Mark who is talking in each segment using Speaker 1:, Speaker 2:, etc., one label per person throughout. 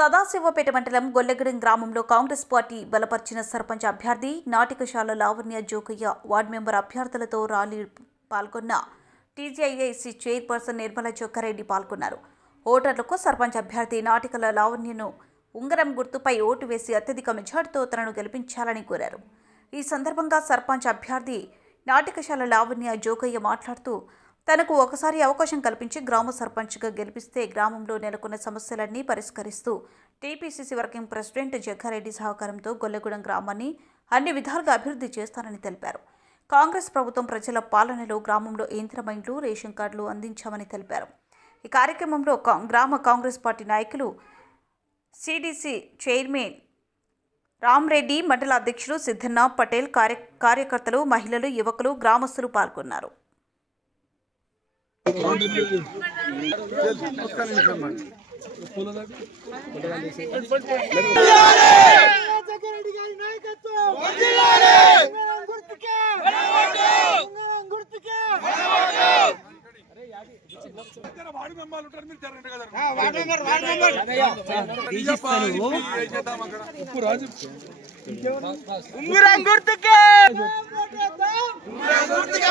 Speaker 1: సదాశివపేట మండలం గొల్లగూడెం గ్రామంలో కాంగ్రెస్ పార్టీ బలపరిచిన సర్పంచ్ అభ్యర్థి నాటికశాల లావణ్య జోకయ్య వార్డు మెంబర్ అభ్యర్థులతో ర్యాలీ పాల్గొన్న టీజీఐఐసి చైర్పర్సన్ నిర్మల జోకారెడ్డి పాల్గొన్నారు. ఓటర్లకు సర్పంచ్ అభ్యర్థి నాటికల లావణ్యను ఉంగరం గుర్తుపై ఓటు వేసి అత్యధిక మెజార్టీతో తనను గెలిపించాలని కోరారు. ఈ సందర్భంగా సర్పంచ్ అభ్యర్థి నాటికశాల లావణ్య జోకయ్య మాట్లాడుతూ తనకు ఒకసారి అవకాశం కల్పించి గ్రామ సర్పంచ్గా గెలిపిస్తే గ్రామంలో నెలకొన్న సమస్యలన్నీ పరిష్కరిస్తూ టీపీసీసీ వర్కింగ్ ప్రెసిడెంట్ జగ్గారెడ్డి సహకారంతో గొల్లగూడెం గ్రామాన్ని అన్ని విధాలుగా అభివృద్ధి చేస్తానని తెలిపారు. కాంగ్రెస్ ప్రభుత్వం ప్రజల పాలనలో గ్రామంలో యంత్రమైండ్లు రేషన్ కార్డులు అందించామని తెలిపారు. ఈ కార్యక్రమంలో గ్రామ కాంగ్రెస్ పార్టీ నాయకులు సిడిసి చైర్మన్ రామ్రెడ్డి మండల అధ్యక్షులు సిద్ధన్న పటేల్ కార్య కార్యకర్తలు మహిళలు యువకులు గ్రామస్తులు పాల్గొన్నారు
Speaker 2: జగ్గారెడ్డి గారి నాయకత్వం ఉంగరం గుర్తుకే ఉంగరం గుర్తుకే
Speaker 3: వాడి మెంబర్లు ఉంటారు మీరు జరగండి కదా
Speaker 2: వార్డ్ మెంబర్ వార్డ్ మెంబర్ ఉంగరం గుర్తుకే ఉంగరం గుర్తుకే ఓటేద్దాం ఉంగరం గుర్తుకే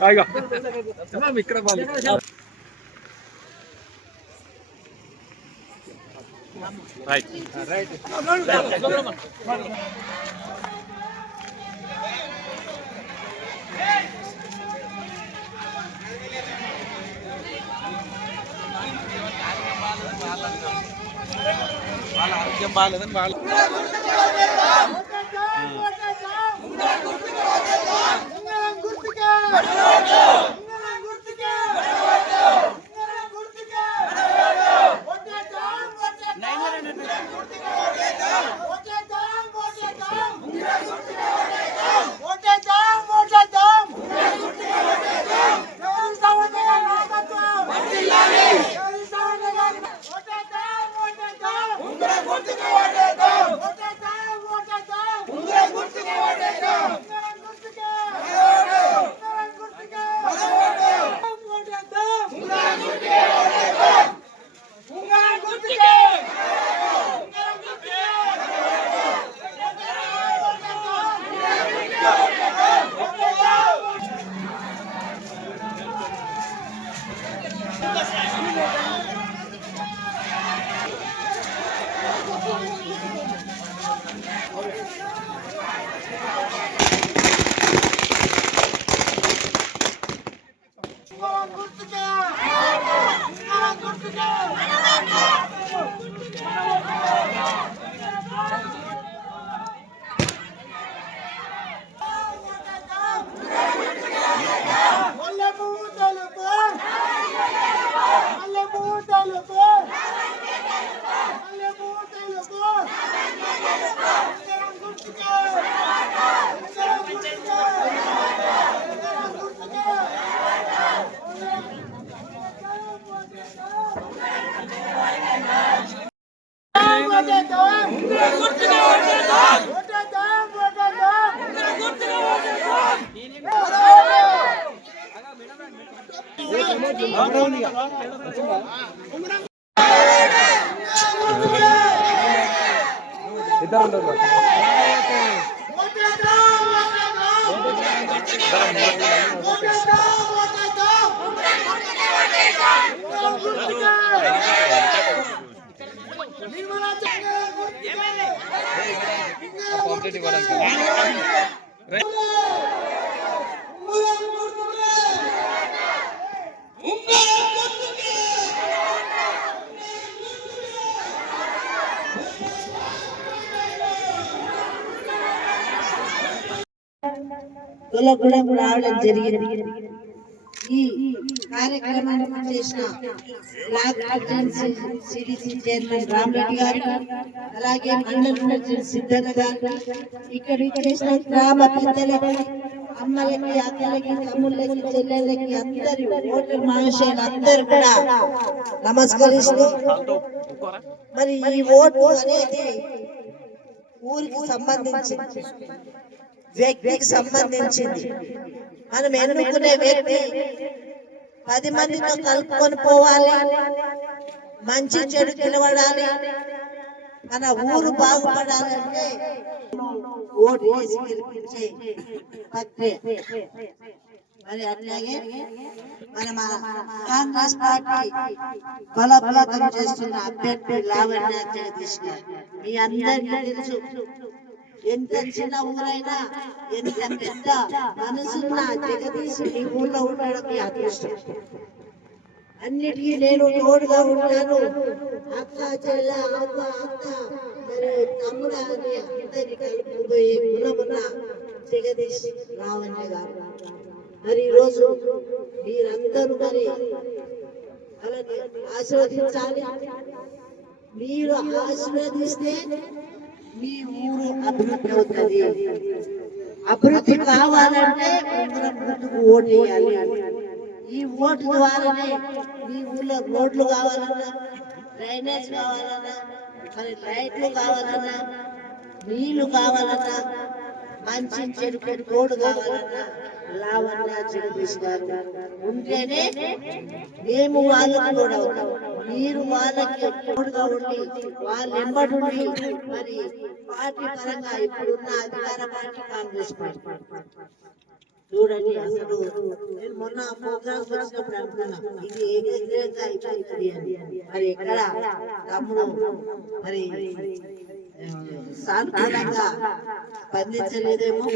Speaker 2: ai Right. No, no, no, no, ఆరోగ్యం బాగాలేదని వాళ్ళు కంప్లీట్ ఇవ్వడానికి ఉంగరం
Speaker 4: కులకులం రావడం జరిగింది ఈ కార్యక్రమాన్ని చేసిన block agency CDC chairman Ramareddy గారు అలాగే మండల ప్రెసిడెంట్ సిద్ధన్న గారు ఇక్కడ చేసిన గ్రామ పెద్దలకి అమ్మలకి అక్కలకి తమ్ముళ్ళకి చెల్లెళ్ళకి అందరి ఓటర్ మహాశయులు అందరు కూడా నమస్కరిస్తూ మరి ఈ ఓటు అనేది ఊరికి సంబంధించింది. వ్యక్తికి సంబంధించింది. మనం ఎన్నుకునే వ్యక్తి పది మందితో కలుపుకొని పోవాలి మంచి చెడు నిలబడాలి మన ఊరు బాగుపడాలంటే ఓటు వేసి గెలిపించే ప్రక్రియ. మరి అట్లాగే మన మన కాంగ్రెస్ పార్టీ బలబలతం చేస్తున్న అభ్యర్థి లావణ్య జగదీష్ గారు. మీ అందరికీ తెలుసు ఎంత చిన్న ఊరైనా ఎంత పెద్ద మనసున్న జగదీష్ మీ ఊళ్ళో ఉండడం మీ అదృష్టం. అన్నిటికీ నేను తోడుగా ఉంటాను అక్క చెల్ల అమ్మ అక్క మరి తమ్ముడు అని అందరినీ కలుపుకుపోయే గుణమున్న జగదీష్ రావణ్య గారు. మరి ఈరోజు మీరందరూ మరి అలాగే ఆశీర్వదించాలి. మీరు ఆశీర్వదిస్తే మీ ఊరు అభివృద్ధి అవుతుంది. అభివృద్ధి కావాలంటే ముందుకు ఓటు వేయాలి. ఈ ఓటు ద్వారానే మీ ఊళ్ళో రోడ్లు కావాలన్నా డ్రైనేజ్ కావాలన్నా మరి లైట్లు కావాలన్నా నీళ్ళు కావాలన్నా మంచి చెరుకు రోడ్డు కావాలన్నా లావణ్య జగదీష్ గారు. ఉంటేనే మేము వాళ్ళకి కూడా మీరు వాళ్ళకి ఎప్పుడుగా ఉండి వాళ్ళు ఎంబడి మరి పార్టీ పరంగా ఇప్పుడున్న అధికార పార్టీ కాంగ్రెస్ పార్టీ. చూడండి అసలు నేను మొన్న ప్రోగ్రామ్ వచ్చినప్పుడు అనుకున్నా ఇది ఏకగ్రీవంగా అయిపోతుంది అని. మరి ఎక్కడ? తమ్ముడు మరి సానుకూలంగా స్పందించలేదేమో.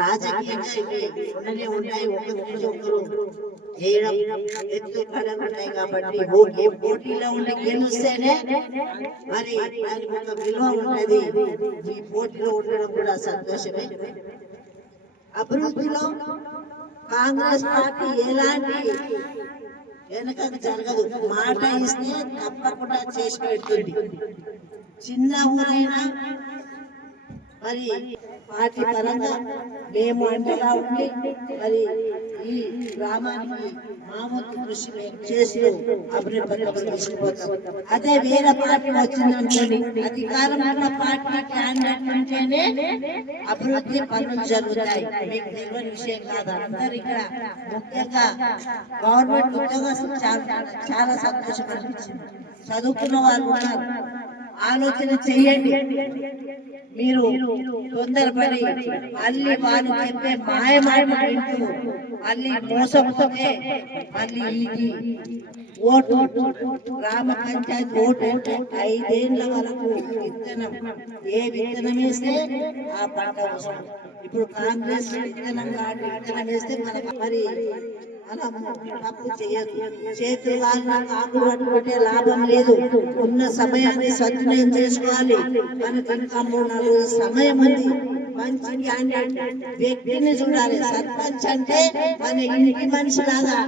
Speaker 4: రాజకీయంగా ఇవి ఉండనే ఉంటాయి. ఒకరి ఒకరు వేయడం ఎత్తుపడం ఉంటాయి కాబట్టి ఓకే పోటీలో ఉండి గెలుస్తేనే మరి దానికి ఒక విలువ ఉన్నది ఈ పోటీలో ఉండడం కూడా సంతోషమే. అభివృద్ధిలో కాంగ్రెస్ పార్టీ ఎలాంటి వెనక జరగదు. మాట ఇస్తే తప్పకుండా చేసి పెడుతుంది. చిన్న ఊరైనా మరి పార్టీ పరంగా మేము అండగా ఉండి మరి ఈ గ్రామానికి మామూలు కృషి మేము చేస్తూ అభివృద్ధి తీసుకుపోతాం. అదే వేరే పార్టీ వచ్చిందనుకోండి అధికారం ఉన్న పార్టీ క్యాండిడేట్ ఉంటేనే అభివృద్ధి పనులు జరుగుతాయి. మీకు తెలియని విషయం కాదు. అందరు ఇక్కడ ముఖ్యంగా గవర్నమెంట్ ఉద్యోగస్తులు చాలా చాలా సంతోషం అనిపించింది. చదువుకున్న వాళ్ళు ఉన్నారు. ఆలోచన చెయ్యండి మీరు తొందరపడి మళ్ళీ వాళ్ళు చెప్పే మాయ మాటలు వింటూ మళ్ళీ మోసపోతే మళ్ళీ ఇది ఓటు గ్రామ పంచాయతీ ఓటు అంటే ఐదేళ్ళ వరకు విత్తనం ఏ విత్తనం వేస్తే ఆ పంట వస్తుంది. ఇప్పుడు కాంగ్రెస్ విత్తనం కాబట్టి విత్తనం వేస్తే మనకు మరి మనము తప్పు చేయదు. చేతులు వాళ్ళ కాకులు లాభం లేదు. ఉన్న సమయాన్ని సద్వినియోగం చేసుకోవాలి. మనకి ఇంకా మూడు నాలుగు సమయం ఉంది. మంచి వ్యక్తిని చూడాలి. సర్పంచ్ అంటే మన ఇంటి మనిషి లాగా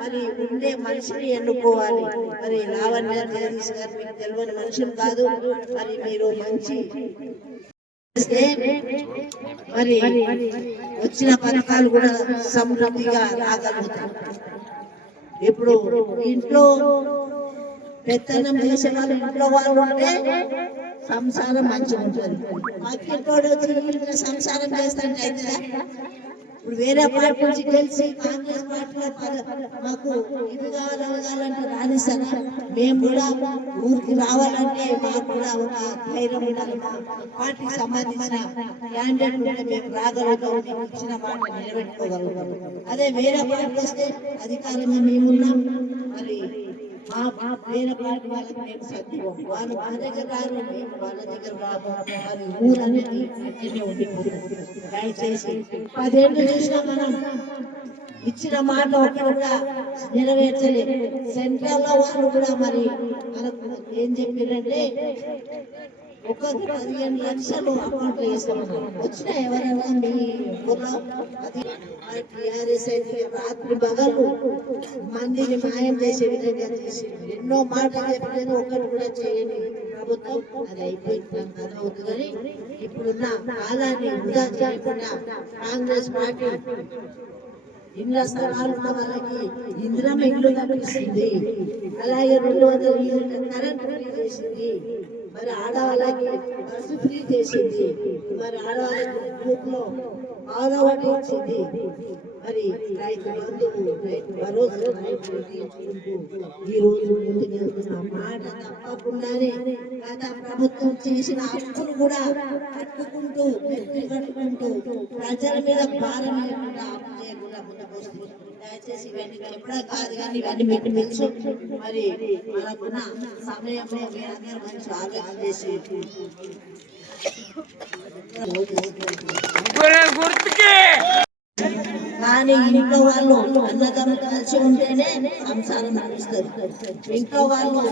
Speaker 4: మరి ఉండే మనిషిని ఎన్నుకోవాలి. మరి లావణ్య జగదీష్ గారు మీకు తెలియని మనుషులు కాదు. మరి మీరు మంచి మరి వచ్చిన పథకాలు కూడా సమృద్ధిగా రాగలుగుతాం ఇప్పుడు ఇంట్లో పెత్తనం చేసే వాళ్ళు ఇంట్లో వాళ్ళు ఉంటే సంసారం మంచిగా ఉంటుంది పక్కింటోడు ఇంట్లో సంసారం చేస్తాంటే అవుతుందా ఇప్పుడు వేరే పార్టీ నుంచి గెలిచి కాంగ్రెస్ పార్టీలో మాకు ఇది కావాలి అది కావాలంటే రానిస్తారా? మేము కూడా ఊరికి రావాలంటే మాకు కూడా ఒక ధైర్యం ఉండాలి. మా పార్టీకి సంబంధించిన క్యాండిడేట్ ఉంటే మేము రాగలుగుతాం మీకు ఇచ్చిన మాట నిలబెట్టుకోగలుగుతాం. అదే వేరే పార్టీ వస్తే అధికారంగా మేమున్నాం. మరి మా వేరే పార్టీ వాళ్ళకి మేము సత్యం వాళ్ళు మా దగ్గర రారు మేము వాళ్ళ దగ్గర రాము. మరి ఉండిపోతుంది దయచేసి పదేళ్ళు చూసినా మనం ఇచ్చిన మాట ఒకటి కూడా నెరవేర్చలేదు సెంట్రల్లో వాళ్ళు కూడా మరి మనకు ఏం చెప్పారంటే ఒక్కొక్క పదిహేను లక్షలు అమౌంట్ వేస్తామన్నారు వచ్చిన ఎవరైనా మీ ఊర్లో అది టిఆర్ఎస్ అయితే రాత్రి పగలు మందిని మాయం చేసే విధంగా చేసి ఎన్నో మాటలు చెప్పలేదు ఒక్కటి కూడా చేయని ప్రభుత్వం. అది అయిపోయింది. నాకు అర్థమవుతుంది ఇప్పుడున్న కాలాన్ని వృధా చేయకుండా కాంగ్రెస్ పార్టీ ఇళ్ళ స్థలాలు ఉన్న వాళ్ళకి ఇందిరం ఇల్లు కనిపిస్తుంది అలాగే రెండు వందల యూనిట్ల కరెంట్ చేసింది మరి ఆడవాళ్ళకి బస్సు ఫ్రీ చేసింది. మరి ఆడవాళ్ళకి గ్రూప్లో ఇచ్చింది. మరి రైతు బంధువు రైతు భరోసా ఈ రోజు మాట తప్పకుండానే గత ప్రభుత్వం చేసిన అప్పులు కూడా కట్టుకుంటూ కట్టుకుంటూ ప్రజల మీద భారం లేకుండా అప్పు చేయకుండా ముందుకు వస్తుంది దయచేసి ఇవన్నీ చెప్పడం కాదు కానీ ఇవన్నీ మీకు తెలుసు. మరి మనకున్న సమయంలో మీరందరూ మంచి ఆలోచన చేసి. కానీ ఇంట్లో వాళ్ళు అన్నదమ్ములు కలిసి ఉంటేనే సంసారం నడుస్తుంది. ఇంట్లో వాళ్ళు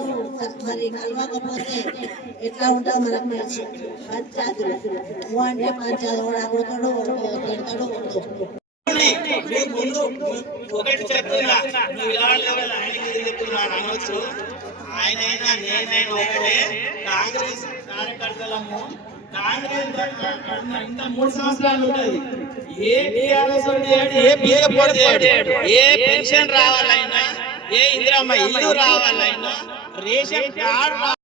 Speaker 4: మరి కలవకపోతే ఎట్లా ఉంటుందో మనకు తెలుసు పంచాయతీలు. అంటే పంచాయతీ కూడా అడుగుతాడు తిడతాడు
Speaker 5: ముందు ఒకటి చెప్తున్నా నువ్వు ఇలా ఆయనకి చెప్తున్నాను అనొచ్చు ఆయన నేనైనా ఒకటే కాంగ్రెస్ కార్యకర్తలము మూడు సంవత్సరాలు ఉంటది ఏ టీఆర్ఎస్ ఏ పోటీ ఏ పెన్షన్ రావాలైనా ఏ ఇందిరమ్మ ఇల్లు రావాలైనా రేషన్ కార్డు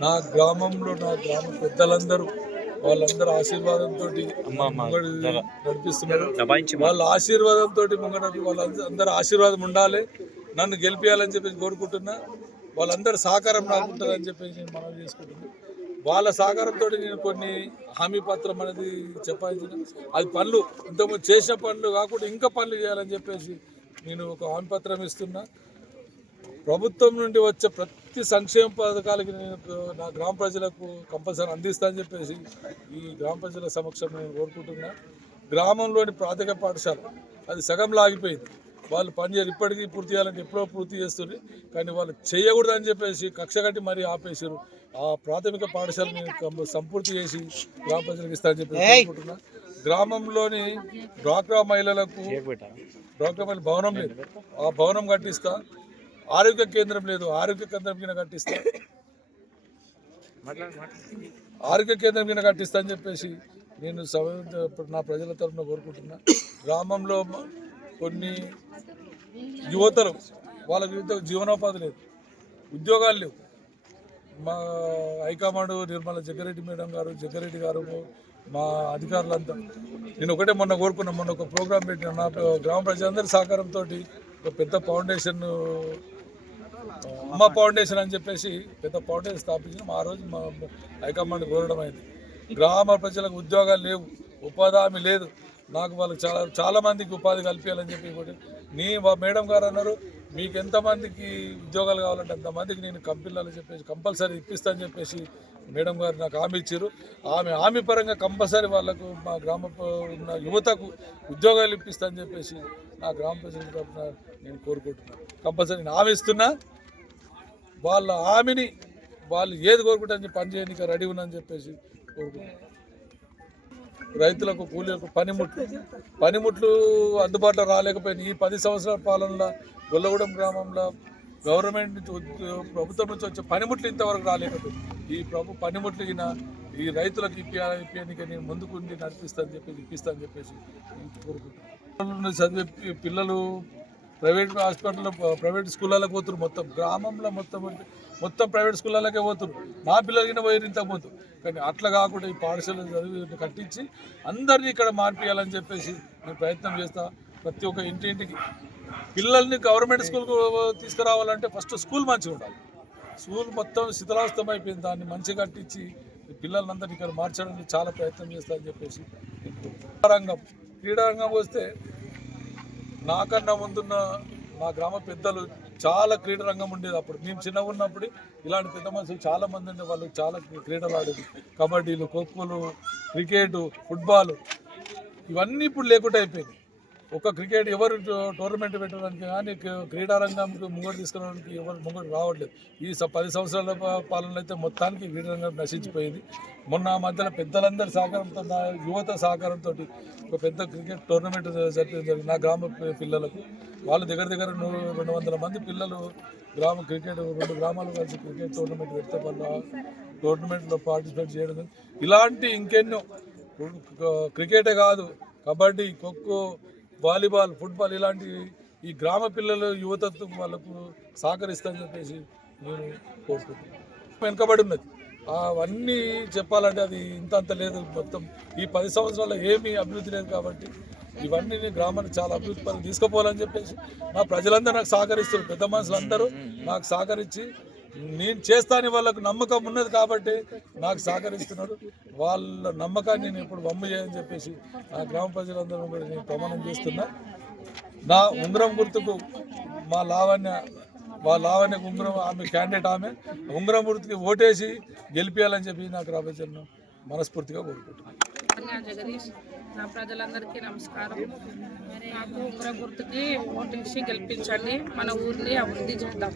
Speaker 2: నా గ్రామంలో నా గ్రామ పెద్దలందరూ వాళ్ళందరూ ఆశీర్వాదంతో నడిపిస్తున్నారు. వాళ్ళ ఆశీర్వాదంతో ముంగట వాళ్ళ అందరూ ఆశీర్వాదం ఉండాలి. నన్ను గెలిపించాలని చెప్పేసి కోరుకుంటున్నా. వాళ్ళందరూ సహకారం నాకు ఉంటుందని చెప్పేసి నేను మనం చేసుకుంటున్నా. వాళ్ళ సహకారంతో నేను కొన్ని హామీ పత్రం అనేది చెప్పాల్సిన అది పనులు ఇంతకుముందు చేసిన పనులు కాకుండా ఇంకా పనులు చేయాలని చెప్పేసి నేను ఒక హామీ పత్రం ఇస్తున్నా. ప్రభుత్వం నుండి వచ్చే ప్రతి సంక్షేమ పథకాలకి నేను నా గ్రామ ప్రజలకు కంపల్సరీ అందిస్తా అని చెప్పేసి ఈ గ్రామ ప్రజల సమక్షం నేను కోరుకుంటున్నా. గ్రామంలోని ప్రాథమిక పాఠశాల అది సగంలో ఆగిపోయింది. వాళ్ళు పనిచేయరు ఇప్పటికీ పూర్తి చేయాలంటే ఎప్పుడో పూర్తి చేస్తుంది కానీ వాళ్ళు చేయకూడదు అని చెప్పేసి కక్ష కట్టి మరీ ఆపేసారు ఆ ప్రాథమిక పాఠశాల నేను కంప- సంపూర్తి చేసి గ్రామ ప్రజలకు ఇస్తా అని చెప్పి కోరుకుంటున్నా. గ్రామంలోని డ్వాక్రా మహిళలకు డ్వాక్రా మహిళ భవనం లేదు. ఆ భవనం కట్టిస్తా. ఆరోగ్య కేంద్రం లేదు ఆరోగ్య కేంద్రం కింద కట్టిస్తా. ఆరోగ్య కేంద్రం కింద కట్టిస్తా అని చెప్పేసి నేను నా ప్రజల తరఫున కోరుకుంటున్నా. గ్రామంలో కొన్ని యువతలు వాళ్ళకి యువత జీవనోపాధి లేదు ఉద్యోగాలు లేవు. మా హైకమాండ్ నిర్మల జగ్గారెడ్డి మేడం గారు జగ్గారెడ్డి గారు మా అధికారులంతా. నేను ఒకటే మొన్న కోరుకున్నా మొన్న ఒక ప్రోగ్రాం పెట్టిన నా గ్రామ ప్రజలందరి సహకారంతో ఒక పెద్ద ఫౌండేషన్ అమ్మ ఫౌండేషన్ అని చెప్పేసి పెద్ద ఫౌండేషన్ స్థాపించడం ఆ రోజు మా హైకమాండ్ కోరడం అయింది. గ్రామ ప్రజలకు ఉద్యోగాలు లేవు ఉపాధి హామీ లేదు. నాకు వాళ్ళకి చాలా చాలా మందికి ఉపాధి కల్పించాలని చెప్పి కూడా నీ మేడం గారు అన్నారు మీకు ఎంతమందికి ఉద్యోగాలు కావాలంటే అంతమందికి నేను కంపెనీలని చెప్పేసి కంపల్సరీ ఇప్పిస్తానని చెప్పేసి మేడం గారు నాకు హామీ ఇచ్చారు. ఆమె హామీ పరంగా కంపల్సరీ వాళ్ళకు మా గ్రామ ఉన్న యువతకు ఉద్యోగాలు ఇప్పిస్తానని చెప్పేసి నా గ్రామ ప్రజల తరఫున నేను కోరుకుంటున్నాను. కంపల్సరీ నేను హామీ ఇస్తున్నా. వాళ్ళ హామీని వాళ్ళు ఏది కోరుకుంటారని పని పనిచేయడానికి రెడీ ఉందని చెప్పేసి కోరుకుంటున్నాను రైతులకు కూలీలకు పనిముట్లు పనిముట్లు అందుబాటులో రాలేకపోయినాయి ఈ పది సంవత్సరాల పాలనలో గొల్లగూడెం గ్రామంలో గవర్నమెంట్ నుంచి ఉద్యో- ప్రభుత్వం నుంచి వచ్చే పనిముట్లు ఇంతవరకు రాలేకపోయింది ఈ ప్రభు పనిముట్లు ఈయన ఈ రైతులకు ఇప్పియా ఇప్పియానికి నేను ముందుకుండి నడిపిస్తాను చెప్పేసి ఇప్పిస్తాను చెప్పేసి కోరుకుంటున్నాను చదివే పిల్లలు ప్రైవేట్ హాస్పిటల్లో ప్రైవేట్ స్కూళ్ళకి పోతున్నారు మొత్తం. గ్రామంలో మొత్తం మొత్తం ప్రైవేట్ స్కూళ్ళకే పోతున్నారు మా పిల్లలకి పోయారు ఇంతకుముందు కానీ అట్లా కాకుండా ఈ పాఠశాల చదివి కట్టించి అందరినీ ఇక్కడ మార్పియాలని చెప్పేసి నేను ప్రయత్నం చేస్తా. ప్రతి ఒక్క ఇంటింటికి పిల్లల్ని గవర్నమెంట్ స్కూల్కు తీసుకురావాలంటే ఫస్ట్ స్కూల్ మంచిగా ఉండాలి. స్కూల్ మొత్తం శిథిలాస్తం అయిపోయింది. దాన్ని మంచిగా కట్టించి పిల్లలందరినీ ఇక్కడ మార్చడానికి చాలా ప్రయత్నం చేస్తా అని చెప్పేసి రంగం క్రీడారంగం వస్తే నాకన్నా ముందున్న మా గ్రామ పెద్దలు చాలా క్రీడా రంగం ఉండేది అప్పుడు. మేము చిన్నగా ఉన్నప్పుడు ఇలాంటి పెద్ద మనుషులు చాలా మంది ఉండే వాళ్ళు చాలా క్రీడలు ఆడేది. కబడ్డీలు ఖోఖోలు క్రికెట్ ఫుట్బాల్. ఇవన్నీ ఇప్పుడు లేకుండా అయిపోయింది ఒక క్రికెట్ ఎవరు టోర్నమెంట్ పెట్టడానికి కానీ క్రీ- క్రీడారంగంకి ముంగడు తీసుకురావడానికి ఎవరు ముంగడు రావట్లేదు. ఈ పది సంవత్సరాల పా- పాలనలో అయితే మొత్తానికి క్రీడారంగం నశించిపోయింది. మొన్న మధ్యన పెద్దలందరి సహకారంతో నా యువత సహకారంతో ఒక పెద్ద క్రికెట్ టోర్నమెంట్ జరిపించడం జరిగింది. నా గ్రామ పిల్లలకు. వాళ్ళు దగ్గర దగ్గర రెండు వందల మంది పిల్లలు గ్రామ క్రికెట్ రెండు గ్రామాలు కలిసి క్రికెట్ టోర్నమెంట్ పెడితే వాళ్ళు టోర్నమెంట్లో పార్టిసిపేట్ చేయడం ఇలాంటి ఇంకెన్నో క్రికెటే కాదు. కబడ్డీ ఖోఖో వాలీబాల్ ఫుట్బాల్ ఇలాంటి ఈ గ్రామ పిల్లలు యువతత్వం వాళ్ళకు సహకరిస్తారని చెప్పేసి నేను కోరుకుంటున్నాను. వెనుకబడి ఉన్నది. అవన్నీ చెప్పాలంటే అది ఇంత అంత లేదు మొత్తం. ఈ పది సంవత్సరాల్లో ఏమీ అభివృద్ధి లేదు కాబట్టి ఇవన్నీ నేను గ్రామాన్ని చాలా అభివృద్ధి తీసుకుపోవాలని చెప్పేసి నా ప్రజలందరూ నాకు సహకరిస్తారు పెద్ద మనుషులందరూ నాకు సహకరించి నేను చేస్తాను వాళ్ళకు నమ్మకం ఉన్నది కాబట్టి నాకు సహకరిస్తున్నారు. వాళ్ళ నమ్మకాన్ని నేను ఇప్పుడు బొమ్మ చేయని చెప్పేసి నా గ్రామ ప్రజలందరూ కూడా నేను ప్రమాణం చేస్తున్నా. నా ఉంగరం గుర్తుకు మా లావణ్య మా లావణ్య ఉంగరం ఆమె క్యాండిడేట్ ఆమె. ఉంగరం గుర్తుకి ఓటేసి గెలిపించాలని చెప్పి నాకు రాబోతున్న మనస్ఫూర్తిగా కోరుకుంటున్నాను.
Speaker 6: జగదీష్. నా ప్రజలందరికీ నమస్కారం. నాకు ఉంగరం గుర్తుకి ఓటేసి గెలిపించండి. మన ఊరిని అభివృద్ధి చేద్దాం.